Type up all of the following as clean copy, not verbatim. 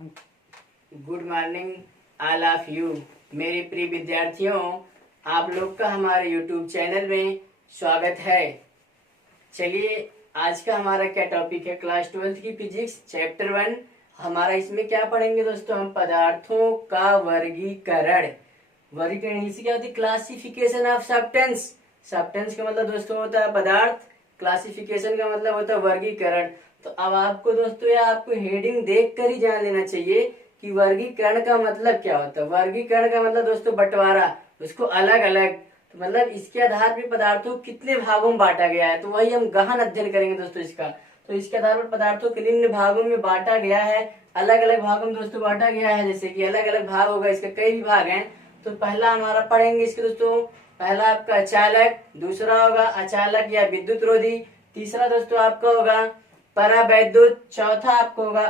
Good morning all of you. मेरे प्रिय विद्यार्थियों, आप लोग का हमारे यूट्यूब चैनल में स्वागत है। चलिए, आज का हमारा क्या टॉपिक है? क्लास 12th की फिजिक्स चैप्टर 1। हमारा इसमें क्या पढ़ेंगे दोस्तों? हम पदार्थों का वर्गीकरण। वर्गीकरण इसी क्या होती है? Classification of substance. सब्सटेंस का मतलब दोस्तों होता है पदार्थ, क्लासिफिकेशन का मतलब होता है वर्गीकरण। तो अब आपको दोस्तों या आपको हेडिंग देख कर ही जान लेना चाहिए कि वर्गीकरण का मतलब क्या होता है। वर्गीकरण का मतलब दोस्तों बंटवारा, उसको अलग अलग, तो मतलब इसके आधार पर पदार्थों को कितने भागों में बांटा गया है, तो वही हम गहन अध्ययन करेंगे दोस्तों इसका। तो इसके आधार पर पदार्थों के निम्न भागों में बांटा गया है, अलग अलग भागों में दोस्तों बांटा गया है। जैसे कि अलग अलग भाग होगा, इसके कई विभाग हैं। तो पहला हमारा पढ़ेंगे इसके दोस्तों, पहला आपका अचालक, दूसरा होगा अचालक या विद्युत रोधी, तीसरा दोस्तों आपका होगा परावैद्युत, चौथा आपको होगा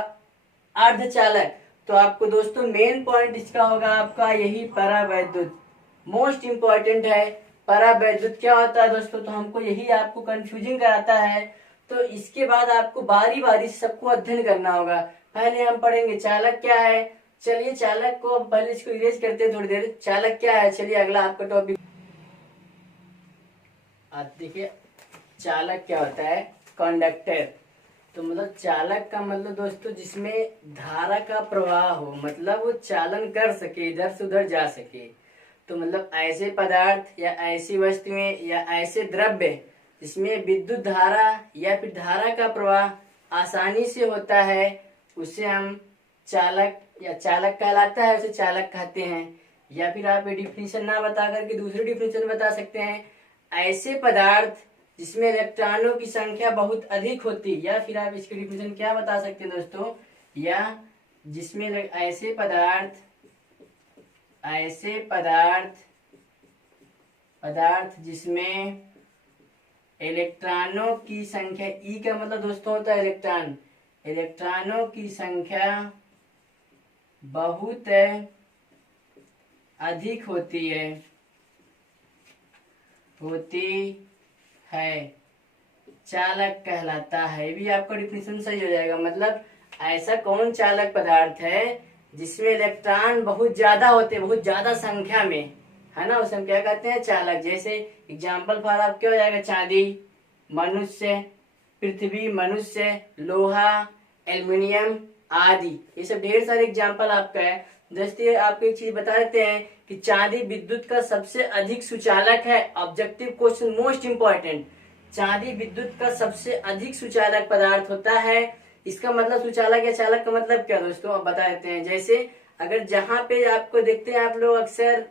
अर्धचालक। तो आपको दोस्तों मेन पॉइंट इसका होगा आपका यही परावैद्युत, मोस्ट इंपॉर्टेंट है। परावैद्युत क्या होता है दोस्तों? तो हमको यही आपको कंफ्यूजिंग कराता है। तो इसके बाद आपको बारी बारी से सबको अध्ययन करना होगा। पहले हम पढ़ेंगे चालक क्या है। चलिए चालक को पहले इसको इरेज करते हैं थोड़ी देर। चालक क्या है, चलिए अगला आपका टॉपिक देखिए। चालक क्या होता है? कंडक्टर। तो मतलब चालक का मतलब दोस्तों जिसमें धारा का प्रवाह हो, मतलब वो चालन कर सके, इधर से उधर जा सके। तो मतलब ऐसे पदार्थ या ऐसी वस्तुएं या ऐसे द्रव्य जिसमें विद्युत धारा या फिर धारा का प्रवाह आसानी से होता है, उसे हम चालक या चालक कहलाता है, उसे चालक कहते हैं। या फिर आप ये डिफिनीशन ना बता करके दूसरी डिफिनीशन बता सकते हैं, ऐसे पदार्थ जिसमें इलेक्ट्रॉनों की संख्या बहुत अधिक होती। या फिर आप इसकी डिफिनीशन क्या बता सकते हैं दोस्तों? या जिसमें ऐसे पदार्थ जिसमें इलेक्ट्रॉनों की संख्या, ई का मतलब दोस्तों होता है इलेक्ट्रॉन, इलेक्ट्रॉनों की संख्या बहुत अधिक होती है, चालक कहलाता है। भी आपका डिफिनीशन सही हो जाएगा। मतलब ऐसा कौन चालक पदार्थ है जिसमें इलेक्ट्रॉन बहुत ज्यादा होते, बहुत ज्यादा संख्या में, है ना, उसे हम क्या कहते हैं? चालक। जैसे एग्जाम्पल फॉर आप क्या हो जाएगा? चांदी, मनुष्य, पृथ्वी, मनुष्य, लोहा, एल्युमिनियम आदि, ये सब ढेर सारे एग्जाम्पल आपका है। जैसे आपको एक चीज बता देते हैं कि चांदी विद्युत का सबसे अधिक सुचालक है। ऑब्जेक्टिव क्वेश्चन मोस्ट इंपॉर्टेंट, चांदी विद्युत का सबसे अधिक सुचालक पदार्थ होता है। इसका मतलब सुचालक या चालक का मतलब क्या दोस्तों आप बता देते हैं। जैसे अगर जहां पे आपको देखते हैं आप लोग अक्सर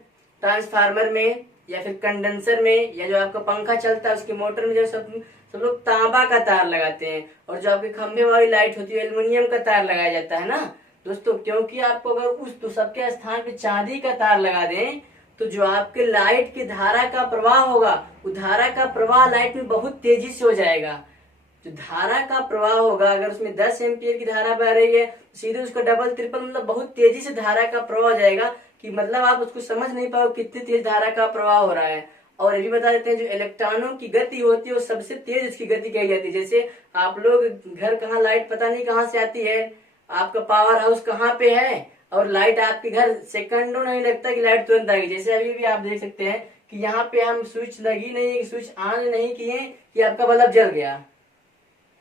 ट्रांसफार्मर में या फिर कंडेंसर में, या जो आपका पंखा चलता है उसके मोटर में जो सब लोग तांबा का तार लगाते हैं, और जो आपके खंभे वाली लाइट होती है एल्युमिनियम का तार लगाया जाता है ना दोस्तों। क्योंकि आपको अगर उस तो सबके स्थान पे चांदी का तार लगा दें तो जो आपके लाइट की धारा का प्रवाह होगा, वो धारा का प्रवाह लाइट में बहुत तेजी से हो जाएगा। जो धारा का प्रवाह होगा, अगर उसमें 10 एम्पियर की धारा बह रही है, सीधे उसका डबल ट्रिपल मतलब बहुत तेजी से धारा का प्रवाह हो जाएगा, कि मतलब आप उसको समझ नहीं पाओ कितनी तेज धारा का प्रवाह हो रहा है। और ये भी बता देते हैं जो इलेक्ट्रॉनों की गति होती है वो सबसे तेज उसकी गति कही जाती है। जैसे आप लोग घर कहाँ लाइट पता नहीं कहाँ से आती है, आपका पावर हाउस कहाँ पे है, और लाइट आपके घर सेकंडों नहीं लगता कि लाइट तुरंत आ गई। जैसे अभी भी आप देख सकते हैं कि यहाँ पे हम स्विच लगी नहीं, स्विच ऑन नहीं किए कि आपका बल्ब जल गया,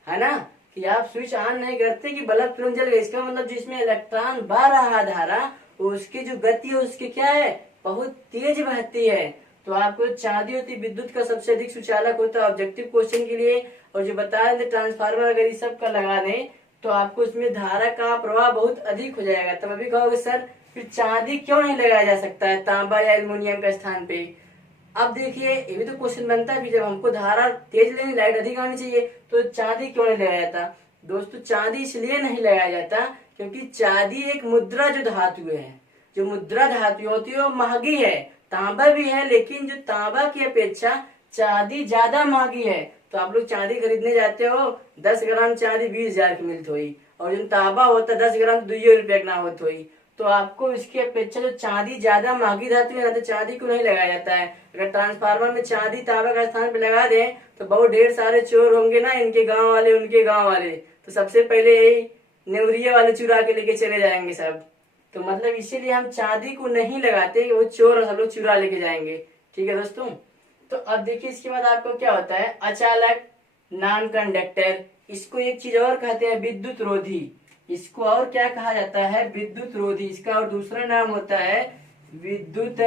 है ना, कि आप स्विच ऑन नहीं करते कि बल्ब तुरंत जल गया। इसका मतलब जिसमें इलेक्ट्रॉन बह रहा है धारा, उसकी जो गति है उसकी क्या है? बहुत तेज बहती है। तो आपको चांदी होती विद्युत का सबसे अधिक सुचालक होता है ऑब्जेक्टिव क्वेश्चन के लिए। और जो बता दें ट्रांसफार्मर अगर इस सब का लगा दें तो आपको इसमें धारा का प्रवाह बहुत अधिक हो जाएगा। तब अभी कहोगे सर फिर चांदी क्यों नहीं लगाया जा सकता है तांबा या एल्युमिनियम के स्थान पे? अब देखिए ये भी तो क्वेश्चन बनता है कि जब हमको धारा तेज लेनी, लाइट अधिक आनी चाहिए, तो चांदी क्यों नहीं लगाया जाता? दोस्तों चांदी इसलिए नहीं लगाया जाता क्योंकि चांदी एक मुद्रा जो धातु है, जो मुद्रा धातु होती है वो महंगी है। तांबा भी है लेकिन जो तांबा की अपेक्षा चांदी ज्यादा महंगी है। तो आप लोग चांदी खरीदने जाते हो, 10 ग्राम चांदी 20,000 की मिलती हुई, और जो तांबा होता है 10 ग्राम 2 रुपए का होती हुई। तो आपको इसकी अपेक्षा जो चांदी ज्यादा महंगी धातु है, तो चांदी को नहीं लगाया जाता है। अगर ट्रांसफार्मर में चांदी तांबा का स्थान पे लगा दें तो बहुत ढेर सारे चोर होंगे ना, इनके गांव वाले उनके गांव वाले, तो सबसे पहले यही नेवरिया वाले चुरा के लेके चले जाएंगे सब। तो मतलब इसीलिए हम चांदी को नहीं लगाते कि वो चोर और सब लोग चुरा लेके जाएंगे। ठीक है दोस्तों। तो अब देखिए इसके बाद आपको क्या होता है, अचालक, नॉन कंडक्टर। इसको एक चीज और कहते हैं, विद्युत रोधी। इसको और क्या कहा जाता है, विद्युत रोधी। इसका और दूसरा नाम होता है विद्युत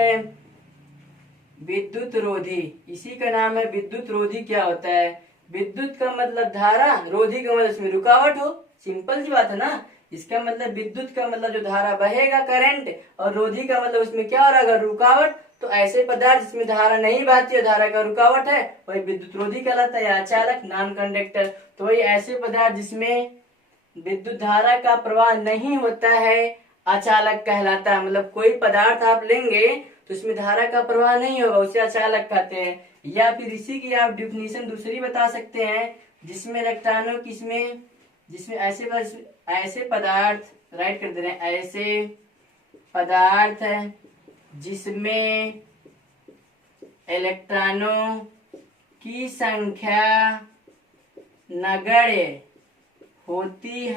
रोधी। इसी का नाम है विद्युत रोधी। क्या होता है, विद्युत का मतलब धारा, रोधी का मतलब इसमें रुकावट हो। सिंपल सी बात है ना। इसका मतलब विद्युत का मतलब जो धारा बहेगा, करंट, और रोधी का मतलब उसमें क्या हो रहा है, रुकावट। तो ऐसे पदार्थ जिसमें धारा नहीं बहती है, धारा का रुकावट है, वही विद्युत रोधी कहलाता है, या अचालक, नॉन कंडक्टर। तो वही ऐसे पदार्थ जिसमें विद्युत धारा का प्रवाह नहीं होता है, अचालक कहलाता है। मतलब कोई पदार्थ आप लेंगे तो उसमें धारा का प्रवाह नहीं होगा, उसे अचालक कहते हैं। या फिर इसी की आप डिफिनीशन दूसरी बता सकते हैं, जिसमें इलेक्ट्रॉनों की जिसमें ऐसे पदार्थ, राइट कर दे रहे हैं, ऐसे पदार्थ जिसमें इलेक्ट्रॉनों की संख्या नगण्य होती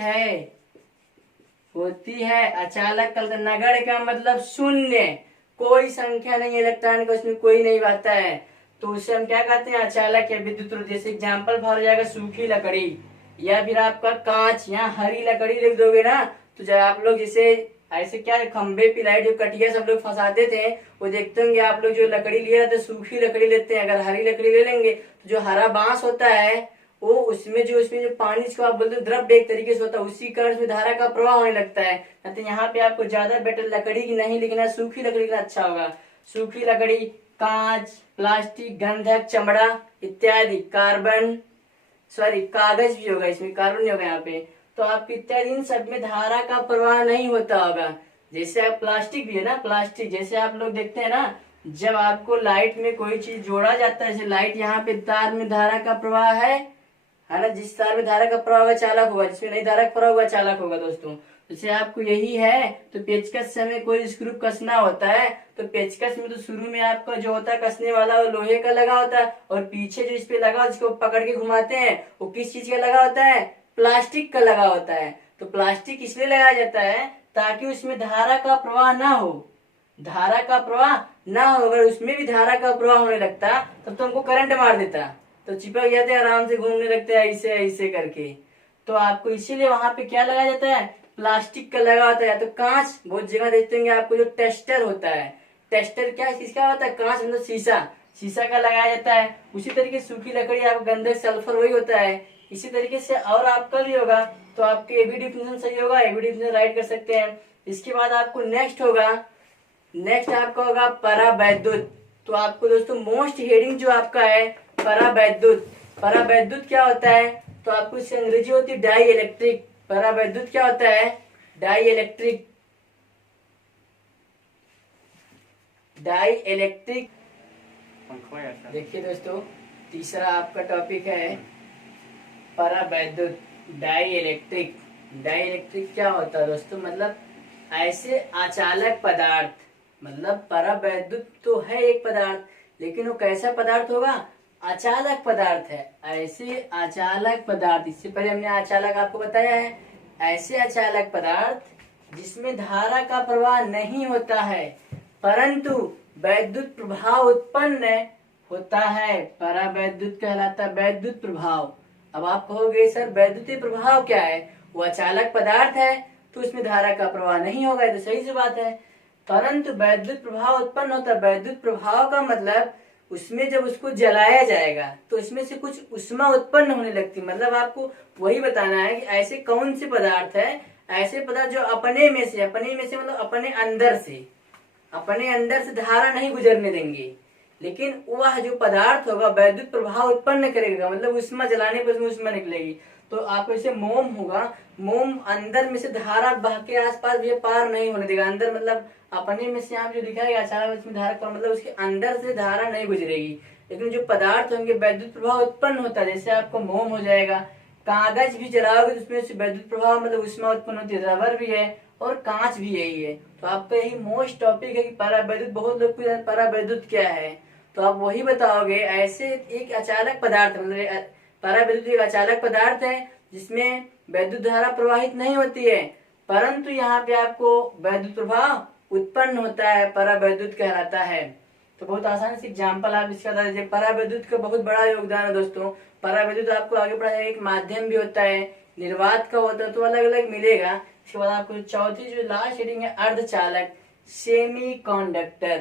है अचालक कहलाता है। नगण्य का मतलब शून्य, कोई संख्या नहीं, इलेक्ट्रॉन का उसमें कोई नहीं बहता है, तो उसे हम क्या कहते हैं, अचालक या विद्युत रोधी। जैसे एग्जाम्पल फॉर हो जाएगा सूखी लकड़ी, या फिर आपका कांच। यहाँ हरी लकड़ी लिख दोगे ना, तो जब आप लोग जैसे ऐसे क्या खंबे पे लाइट जो कटिया सब लोग फंसाते थे, वो देखते होंगे आप लोग, जो लकड़ी लिया जाता है सूखी लकड़ी लेते हैं। अगर हरी लकड़ी ले लेंगे तो जो हरा बांस होता है वो उसमें जो पानी, जिसको आप बोलते हैं द्रव, एक तरीके से होता है, उसी कारण उसमें धारा का प्रवाह होने लगता है। तो यहाँ पे आपको ज्यादा बेटर लकड़ी की नहीं लिखना, सूखी लकड़ी का अच्छा होगा। सूखी लकड़ी, कांच, प्लास्टिक, गंधक, चमड़ा इत्यादि, कागज भी होगा, इसमें कार्बन नहीं होगा यहाँ पे। तो आप इत्यादि, इन सब में धारा का प्रवाह नहीं होता होगा। जैसे आप प्लास्टिक भी है ना, प्लास्टिक जैसे आप लोग देखते हैं ना, जब आपको लाइट में कोई चीज जोड़ा जाता है, जैसे लाइट, यहाँ पे तार में धारा का प्रवाह है ना, जिस तार में धारा का प्रवाह होगा चालक होगा, जिसमें नहीं धारा का प्रवाह होगा चालक होगा दोस्तों। जैसे आपको यही है, तो पेचकस से हमें कोई स्क्रू कसना होता है, तो पेचकस में तो शुरू में आपका जो होता है कसने वाला, वो लोहे का लगा होता है, और पीछे जो इस पे लगा, जिसको पकड़ के घुमाते हैं, वो किस चीज का लगा होता है, प्लास्टिक का लगा होता है। तो प्लास्टिक इसलिए लगाया जाता है ताकि उसमें धारा का प्रवाह ना हो। धारा का प्रवाह ना हो, अगर उसमें भी धारा का प्रवाह होने लगता तब तो हमको करंट मार देता, तो चिपक जाते हैं, आराम से घूमने लगते हैं ऐसे ऐसे करके। तो आपको इसीलिए वहां पे क्या लगाया जाता है, प्लास्टिक का लगा होता है। तो कांच, बहुत जगह देखते होंगे आपको, जो टेस्टर होता है, टेस्टर क्या किसका होता है, कांच मतलब शीशा का लगाया जाता है। उसी तरीके सूखी लकड़ी, आपको गंधक, सल्फर वही होता है। इसी तरीके से और आपका भी होगा, तो आपके एबी डिफिनेशन सही होगा, एबी डिफिनेशन राइट कर सकते हैं। इसके बाद आपको नेक्स्ट आपका होगा परावैद्युत। तो आपको दोस्तों मोस्ट हेडिंग जो आपका है परावैद्युत क्या होता है, तो आपको इसकी अंग्रेजी होती है डाई इलेक्ट्रिक। परावैद्युत क्या होता है, डाई इलेक्ट्रिक। देखिए दोस्तों, तीसरा आपका टॉपिक है परावैद्युत, डाई इलेक्ट्रिक। डाई इलेक्ट्रिक क्या होता है दोस्तों, मतलब ऐसे अचालक पदार्थ, मतलब परावैद्युत तो है एक पदार्थ, लेकिन वो कैसा पदार्थ होगा, अचालक पदार्थ है। ऐसे अचालक पदार्थ, इससे पहले हमने अचालक आपको बताया है, ऐसे अचालक पदार्थ जिसमें धारा का प्रवाह नहीं होता है परंतु वैद्युत प्रभाव उत्पन्न होता है, परावैद्युत कहलाता है वैद्युत प्रभाव। अब आप कहोगे सर वैद्युतीय प्रभाव क्या है, वो अचालक पदार्थ है तो उसमें धारा का प्रवाह नहीं होगा, तो सही सी बात है, परंतु वैद्युत प्रभाव उत्पन्न होता है। वैद्युत प्रभाव का मतलब उसमें जब उसको जलाया जाएगा तो उसमें से कुछ ऊष्मा उत्पन्न होने लगती है। मतलब आपको वही बताना है कि ऐसे कौन से पदार्थ है, ऐसे पदार्थ जो अपने में से मतलब अपने अंदर से धारा नहीं गुजरने देंगे, लेकिन वह जो पदार्थ होगा वैद्युत प्रभाव उत्पन्न करेगा, मतलब ऊष्मा जलाने पर उसमें ऊष्मा निकलेगी। तो आपको जैसे मोम होगा, मोम अंदर में से धारा बह के आसपास भी पार नहीं होने देगा, अंदर मतलब अपने में से यहाँ जो दिखाएगा अचानक उसमें धारा का मतलब उसके अंदर से धारा नहीं गुजरेगी। लेकिन जो पदार्थ होंगे वैद्युत प्रभाव उत्पन्न होता है, जैसे आपको मोम हो जाएगा, कागज भी जलाओगे तो उसमें से वैद्युत प्रभाव मतलब ऊष्मा उत्पन्न होती है, रबर भी है और कांच भी यही है। तो आपका यही मोस्ट टॉपिक है कि परावैद्युत, बहुत लोग पूछते हैं परावैद्युत क्या है, तो आप वही बताओगे। ऐसे एक अचालक पदार्थ, मतलब परावैद्युत एक अचालक पदार्थ है जिसमें वैद्युत धारा प्रवाहित नहीं होती है, परंतु यहाँ पे आपको वैद्युत प्रवाह उत्पन्न होता है, परावैद्युत कहलाता है। तो बहुत आसान से एग्जाम्पल आप इसका बता दीजिए। परावैद्युत का बहुत बड़ा योगदान है दोस्तों। परावैद्युत आपको आगे पढ़ा जाएगा, एक माध्यम भी होता है, निर्वात का होता है, तो अलग अलग मिलेगा। इसके बाद आपको चौथी जो लास्ट हेडिंग है अर्धचालक, सेमी कंडक्टर।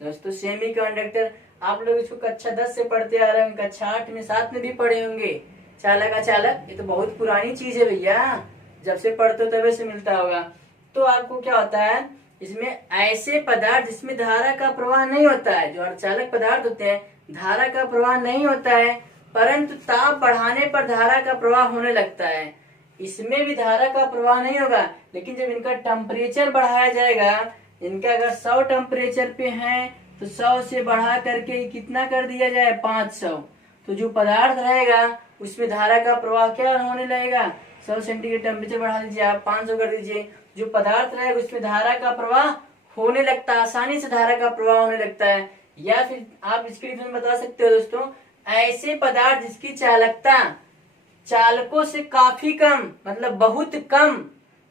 दोस्तों सेमी कंडक्टर आप लोग इसको कक्षा 10 से पढ़ते आ रहे हैं, कक्षा 8 में 7 में भी पढ़े होंगे। चालक अचालक ये तो बहुत पुरानी चीज है भैया, जब से पढ़ते हो तभी से मिलता होगा। तो आपको क्या होता है, इसमें ऐसे पदार्थ जिसमें धारा का प्रवाह नहीं होता है, जो अर्धचालक पदार्थ होते हैं धारा का प्रवाह नहीं होता है, परंतु ताप बढ़ाने पर धारा का प्रवाह होने लगता है। इसमें भी धारा का प्रवाह नहीं होगा, लेकिन जब इनका टेम्परेचर बढ़ाया जाएगा, इनका अगर 100 टेम्परेचर पे है तो 100 से बढ़ा करके कितना कर दिया जाए 500, तो जो पदार्थ रहेगा उसमें धारा का प्रवाह क्या होने लगेगा, 100 सेंटीग्रेड टेम्परेचर बढ़ा दीजिए आप 500 कर दीजिए, जो पदार्थ रहेगा उसमें धारा का प्रवाह होने लगता है, आसानी से धारा का प्रवाह होने लगता है। या फिर आप इसके लिए बता सकते हो दोस्तों, ऐसे पदार्थ जिसकी चालकता चालकों से काफी कम, मतलब बहुत कम,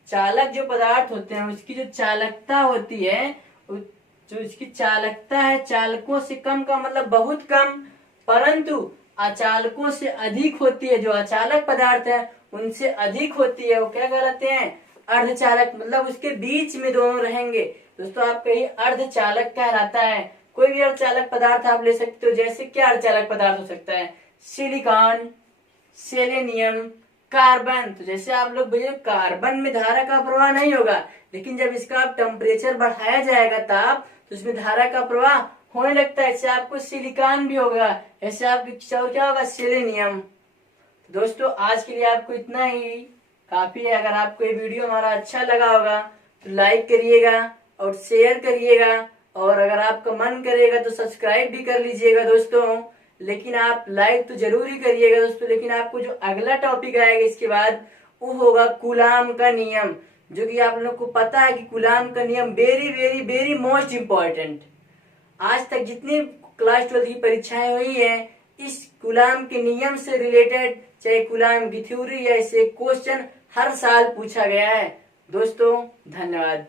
चालक जो पदार्थ होते हैं उसकी जो चालकता होती है, जो इसकी चालकता है चालकों से कम का मतलब बहुत कम, परंतु अचालकों से अधिक होती है। जो अचालक पदार्थ है उनसे अधिक होती है, वो क्या कहलाते हैं, अर्धचालक, मतलब उसके बीच में दोनों रहेंगे। दोस्तों आपका ये अर्धचालक कहलाता है। कोई भी अर्धचालक पदार्थ आप ले सकते हो, जैसे क्या अर्धचालक पदार्थ हो सकता है, सिलिकॉन, सेलेनियम, कार्बन। तो जैसे आप लोग भैया कार्बन में धारा का प्रवाह नहीं होगा, लेकिन जब इसका टेम्परेचर बढ़ाया जाएगा ताप, तो इसमें धारा का प्रवाह होने लगता है। ऐसे आपको सिलिकॉन भी होगा, ऐसे आपको क्या होगा, सेलेनियम। तो दोस्तों आज के लिए आपको इतना ही काफी है। अगर आपको ये वीडियो हमारा अच्छा लगा होगा तो लाइक करिएगा और शेयर करिएगा, और अगर आपका मन करेगा तो सब्सक्राइब भी कर लीजिएगा दोस्तों। लेकिन आप लाइक तो जरूर ही करिएगा दोस्तों। लेकिन आपको जो अगला टॉपिक आएगा इसके बाद वो होगा कूलाम का नियम, जो कि आप लोग को पता है कि कूलाम का नियम very very very most important. आज तक जितनी क्लास 12 की परीक्षाएं हुई है, इस कूलाम के नियम से रिलेटेड, चाहे कूलाम की थ्योरी या इसे क्वेश्चन हर साल पूछा गया है दोस्तों। धन्यवाद।